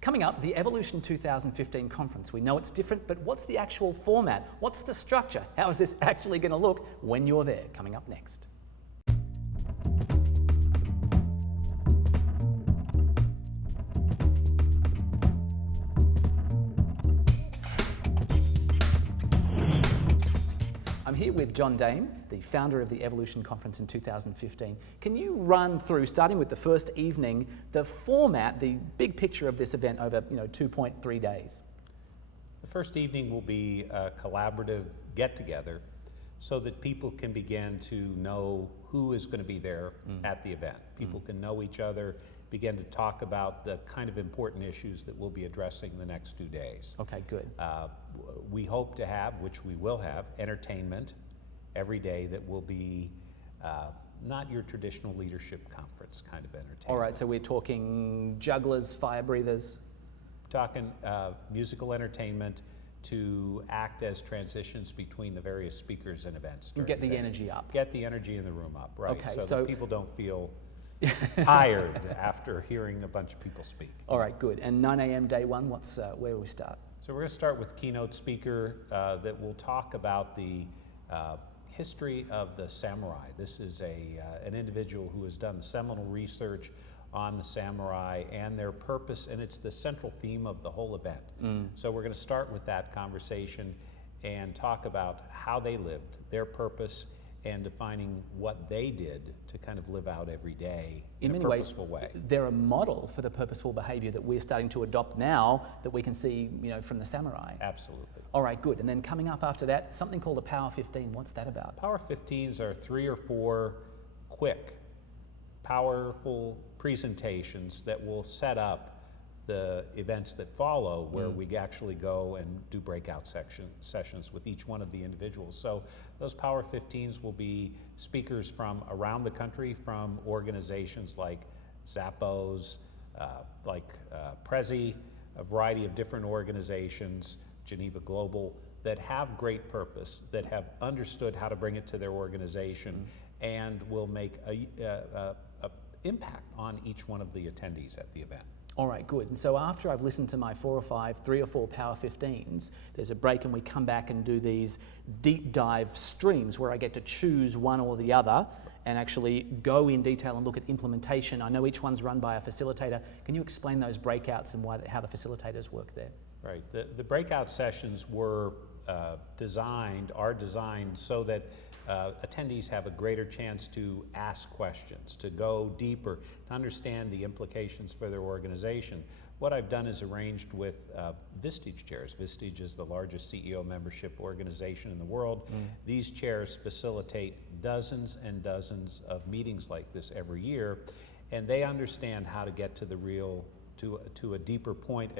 Coming up, the Evolution 2015 conference. We know it's different, but what's the actual format? What's the structure? How is this actually going to look when you're there? Coming up next. I'm here with John Dame, the founder of the Evolution Conference in 2015. Can you run through, starting with the first evening, the format, the big picture of this event over 2.3 days? The first evening will be a collaborative get-together so that people can begin to know who is going to be there at the event. People can know each other, begin to talk about the kind of important issues that we'll be addressing the next 2 days. Okay, good. We hope to have, which we will have, entertainment every day that will be not your traditional leadership conference kind of entertainment. All right, so we're talking jugglers, fire breathers? Talking musical entertainment to act as transitions between the various speakers and events. Get the energy up. Get the energy in the room up, right. Okay, so that people don't feel tired after hearing a bunch of people speak. All right, good. And 9 a.m. day one, where will we start? So we're going to start with Keynote Speaker that will talk about the history of the samurai. This is an individual who has done seminal research on the samurai and their purpose, and it's the central theme of the whole event. So we're going to start with that conversation and talk about how they lived, their purpose, and defining what they did to kind of live out every day in a purposeful way. They're a model for the purposeful behavior that we're starting to adopt now that we can see from the samurai. Absolutely. All right, good. And then coming up after that, something called a Power 15. What's that about? Power 15s are 3 or 4 quick, powerful presentations that will set up the events that follow, where we actually go and do breakout sessions with each one of the individuals. So those Power 15s will be speakers from around the country, from organizations like Zappos, Prezi, a variety of different organizations, Geneva Global, that have great purpose, that have understood how to bring it to their organization, and will make a impact on each one of the attendees at the event. All right, good. And so after I've listened to my 3 or 4 Power 15s, there's a break and we come back and do these deep dive streams where I get to choose one or the other and actually go in detail and look at implementation. I know each one's run by a facilitator. Can you explain those breakouts and how the facilitators work there? Right. The breakout sessions are designed so that attendees have a greater chance to ask questions, to go deeper, to understand the implications for their organization. What I've done is arranged with Vistage chairs. Vistage is the largest CEO membership organization in the world. These chairs facilitate dozens and dozens of meetings like this every year, and they understand how to get to the real, to a deeper point,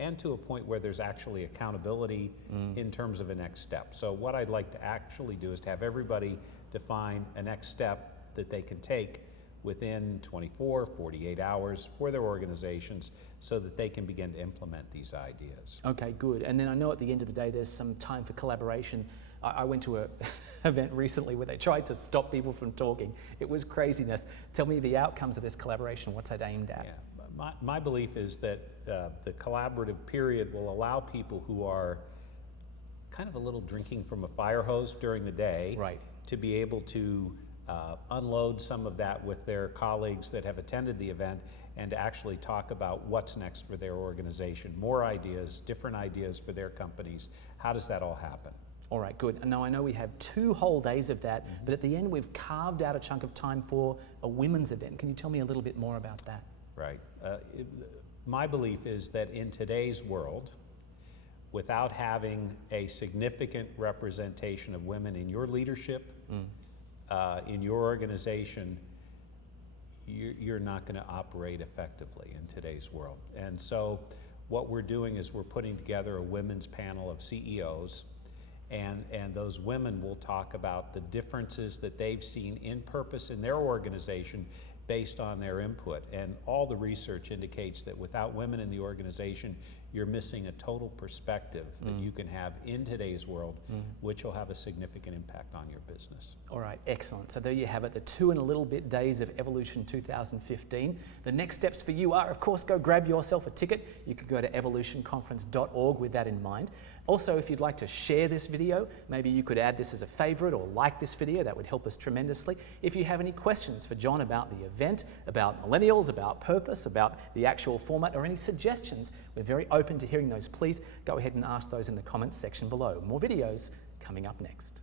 and to a point where there's actually accountability in terms of a next step. So what I'd like to actually do is to have everybody define a next step that they can take within 24, 48 hours for their organizations so that they can begin to implement these ideas. Okay, good. And then I know at the end of the day there's some time for collaboration. I went to an event recently where they tried to stop people from talking. It was craziness. Tell me the outcomes of this collaboration. What's that aimed at? Yeah. My belief is that the collaborative period will allow people who are kind of a little drinking from a fire hose during the day, right, to be able to unload some of that with their colleagues that have attended the event and to actually talk about what's next for their organization, more ideas, different ideas for their companies. How does that all happen? All right, good. And now I know we have 2 whole days of that, but at the end we've carved out a chunk of time for a women's event. Can you tell me a little bit more about that? Right. My belief is that in today's world, without having a significant representation of women in your leadership, in your organization, you're not going to operate effectively in today's world. And so what we're doing is we're putting together a women's panel of CEOs, and those women will talk about the differences that they've seen in purpose in their organization based on their input. And all the research indicates that without women in the organization, you're missing a total perspective that you can have in today's world, which will have a significant impact on your business. All right, excellent. So there you have it, the 2 and a little bit days of Evolution 2015. The next steps for you are, of course, go grab yourself a ticket. You could go to evolutionconference.org with that in mind. Also, if you'd like to share this video, maybe you could add this as a favorite or like this video. That would help us tremendously. If you have any questions for John about the event, about millennials, about purpose, about the actual format, or any suggestions, we're very open to hearing those. Please go ahead and ask those in the comments section below. More videos coming up next.